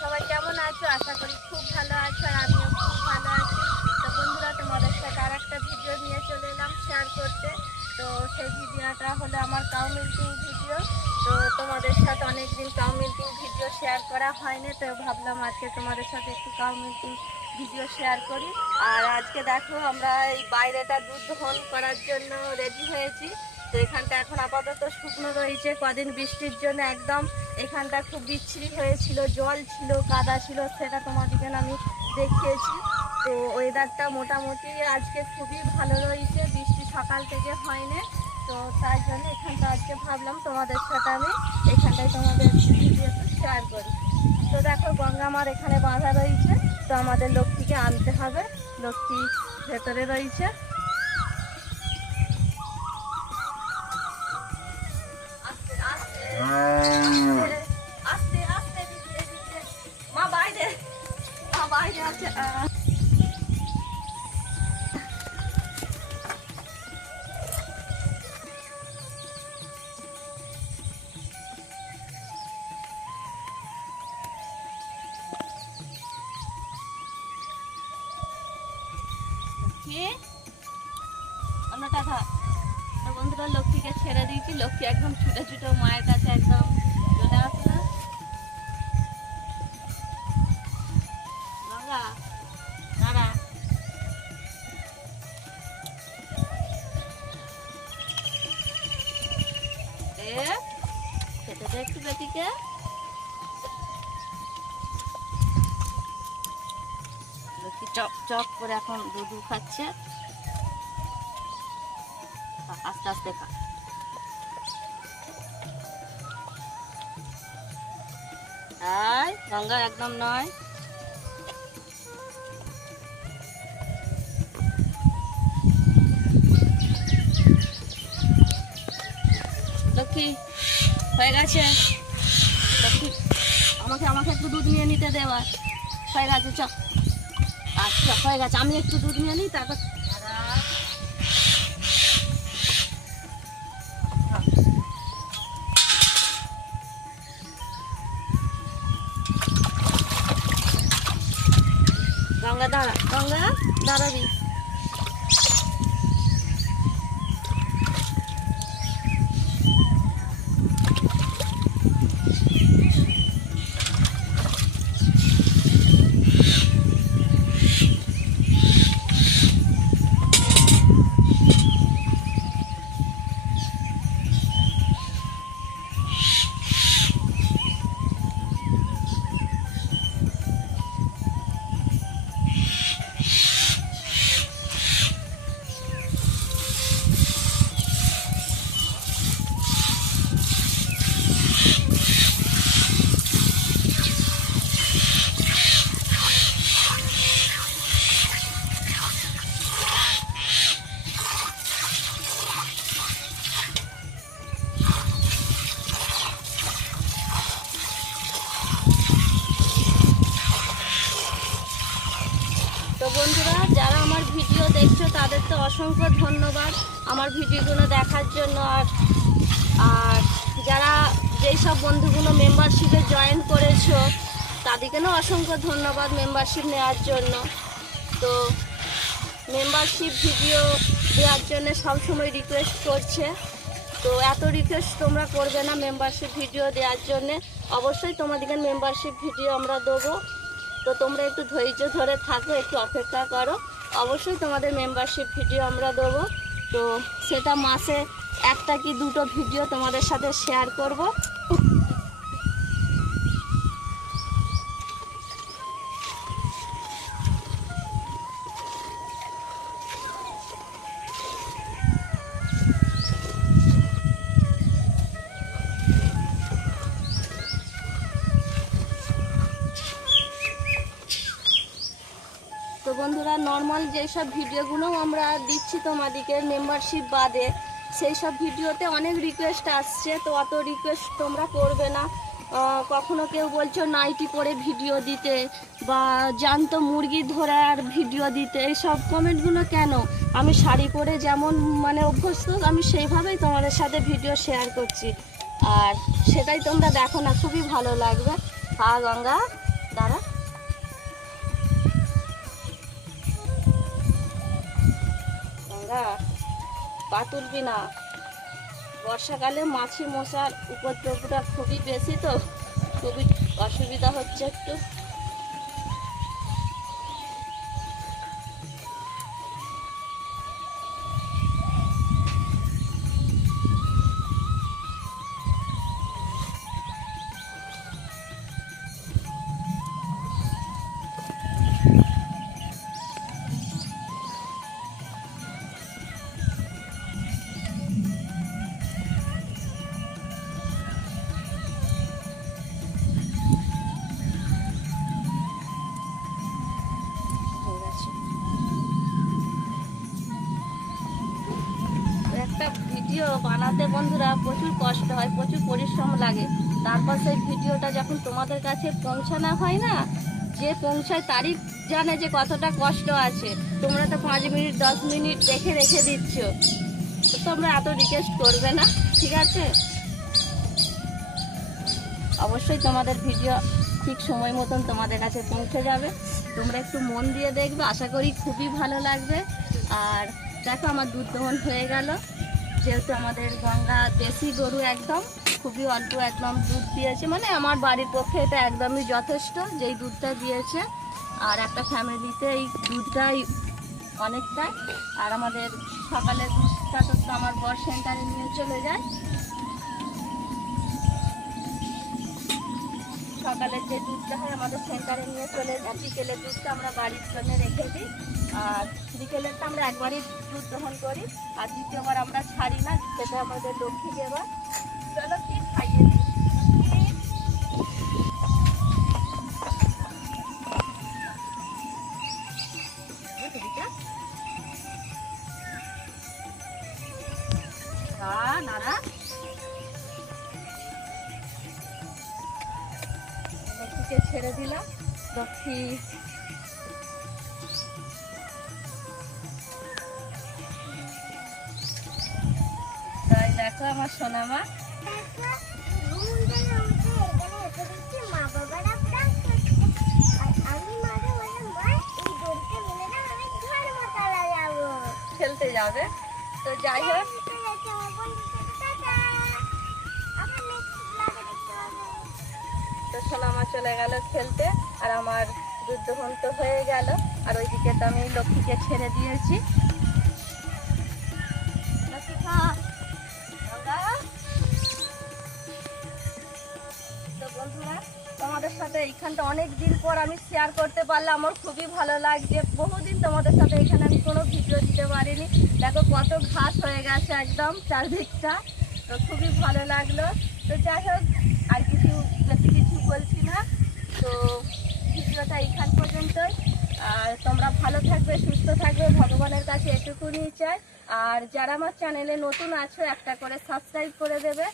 সবাই কেমন আছো? আশা করি খুব ভালো আছো আর আমিও খুব ভালো আছি। তো বন্ধুরা, তোমাদের সাথে আর একটা ভিডিও নিয়ে চলে এলাম শেয়ার করতে। তো সেই ভিডিওটা হলো আমার কাউ মিল্কিং ভিডিও। তো তোমাদের সাথে অনেকদিন কাউ মিল্কিং ভিডিও শেয়ার করা হয়নি, তো ভাবলাম আজকে তোমাদের সাথে একটু কাউ মিল্কিং ভিডিও শেয়ার করি। আর আজকে দেখো আমরা এই বাইরেটা দুধ দহন করার জন্য রেডি হয়েছি। তো এখানটা এখন আপাতত শুকনো রয়েছে, কদিন বৃষ্টির জন্য একদম এখানটা খুব বিচ্ছিরি হয়েছিল, জল ছিল, কাদা ছিল, সেটা তোমাদেরকে আমি দেখিয়েছি। তো ওয়েদারটা মোটামুটি আজকে খুবই ভালো রয়েছে, বৃষ্টি সকাল থেকে হয়নি। তো তাই জন্য এখানটা আজকে ভাবলাম তোমাদের সাথে আমি এখানটায় তোমাদের ভিডিও শেয়ার করি। তো দেখো গঙ্গা মার এখানে বাঁধা রয়েছে, তো আমাদের লক্ষ্মীকে আনতে হবে। লক্ষ্মী ভেতরে রয়েছে। আস্তে আস্তে মা বাইরে, মা বাইরে আছে। অন্যটা খা। বন্ধুরা, লক্ষ্মীকে ছেড়ে দিয়েছি, লক্ষ্মী একদম ছুটে ছুটে মায়ের কাছে একদম চলে আসবে। গঙ্গা দাঁড়া, খেতে দে একটু বেটিকে। লক্ষ্মী চক চক করে এখন দুধ খাচ্ছে। আস্তে আস্তে খা। গঙ্গা একদম নয়। লক্ষ্মী হয়ে গেছে। লক্ষ্মী আমাকে আমাকে একটু দুধ নিয়ে নিতে দেওয়া হয়ে গেছে। চ আচ্ছা হয়ে গেছে, আমি একটু দুধ নিয়ে নিই তারপর। গঙ্গা দাঁড়া, গঙ্গা দাঁড়াবি। তো বন্ধুরা, যারা আমার ভিডিও দেখছো তাদের তো অসংখ্য ধন্যবাদ আমার ভিডিওগুলো দেখার জন্য। আর যারা যেই সব বন্ধুগুলো মেম্বারশিপে জয়েন করেছো তাদেরকেও অসংখ্য ধন্যবাদ মেম্বারশিপ নেওয়ার জন্য। তো মেম্বারশিপ ভিডিও দেওয়ার জন্য সবসময় রিকোয়েস্ট করছে, তো এত রিকোয়েস্ট তোমরা করবে না মেম্বারশিপ ভিডিও দেওয়ার জন্যে। অবশ্যই তোমাদেরকে মেম্বারশিপ ভিডিও আমরা দেবো। তো তোমরা একটু ধৈর্য ধরে থাকো, একটু অপেক্ষা করো, অবশ্যই তোমাদের মেম্বারশিপ ভিডিও আমরা দেবো। তো সেটা মাসে একটা কি দুটো ভিডিও তোমাদের সাথে শেয়ার করব। তো বন্ধুরা, নর্মাল যেসব ভিডিওগুলোও আমরা দিচ্ছি তোমাদেরকে মেম্বারশিপ বাদে, সেই সব ভিডিওতে অনেক রিকোয়েস্ট আসছে। তো অত রিকোয়েস্ট তোমরা করবে না। কখনো কেউ বলছো নাইটি পরে ভিডিও দিতে বা জ্যান্ত মুরগি ধরার ভিডিও দিতে, এইসব কমেন্টগুলো কেন? আমি শাড়ি পরে যেমন মানে অভ্যস্ত, আমি সেইভাবেই তোমাদের সাথে ভিডিও শেয়ার করছি। আর সেটাই তোমরা দেখো না, খুবই ভালো লাগবে। গঙ্গা দাঁড়া, গঙ্গা পা তুলবি না, বর্ষাকালে মাছি মশার উপদ্রবটা খুবই বেশি, তো খুবই অসুবিধা হচ্ছে একটু। একটা ভিডিও বানাতে বন্ধুরা প্রচুর কষ্ট হয়, প্রচুর পরিশ্রম লাগে। তারপর সেই ভিডিওটা যখন তোমাদের কাছে পৌঁছানো হয় না, যে পৌঁছায় তারই জানে যে কতটা কষ্ট আছে। তোমরা তো 5 মিনিট 10 মিনিট দেখে রেখে দিচ্ছ, তো তোমরা এত রিকোয়েস্ট করবে না, ঠিক আছে? অবশ্যই তোমাদের ভিডিও ঠিক সময় মতন তোমাদের কাছে পৌঁছে যাবে। তোমরা একটু মন দিয়ে দেখবে, আশা করি খুবই ভালো লাগবে। আর দেখো আমার দুধ দহন হয়ে গেল। যেহেতু আমাদের গঙ্গা দেশি গরু, একদম খুবই অল্প একদম দুধ দিয়েছে, মানে আমার বাড়ির পক্ষে এটা একদমই যথেষ্ট যেই দুধটা দিয়েছে। আর একটা ফ্যামিলিতে এই দুধটাই অনেকটাই। আর আমাদের সকালের দুধটা তো আমার বর সেন্টারে নিয়ে চলে যায়। সকালের যে দুধটা হয় আমাদের সেন্টারে নিয়ে চলে যায়, বিকেলের দুধটা আমরা বাড়ির জন্য রেখে দিই। আর বিকেলেরটা আমরা একবারই দুধ দহন করি, আর দ্বিতীয়বার আমরা ছাড়ি না, সেটা আমাদের লক্ষ্মী দেবা। চলো ঠিক খাইয়ে দিই। নাড়া লক্ষ্মীকে ছেড়ে দিলাম। লক্ষ্মী তাই দেখো আমার সোনামা। খেলতে যাবে, তো যাই হোক তো সোনামা চলে গেল খেলতে, আর আমার দুধ দহন তো হয়ে গেল। আর ওইদিকে তো আমি লক্ষ্মীকে ছেড়ে দিয়েছি। তো বন্ধুরা, তোমাদের সাথে এইখানটা অনেক দিন পর আমি শেয়ার করতে পারলাম, আমার খুবই ভালো লাগছে। বহুদিন তোমাদের সাথে এখানে আমি কোনো ভিডিও দিতে পারিনি। দেখো কত ঘাস হয়ে গেছে একদম চারদিকটা, তো খুবই ভালো লাগলো। তো যাই হোক, আর কিছু বেশি কিছু বলছি না, তো ভিডিওটা এইখান পর্যন্তই। আর তোমরা ভালো থাকবে, সুস্থ থাকবে, ভগবানের কাছে এটুকুনি চাই। আর যারা আমার চ্যানেলে নতুন আছো, একটা করে সাবস্ক্রাইব করে দেবে।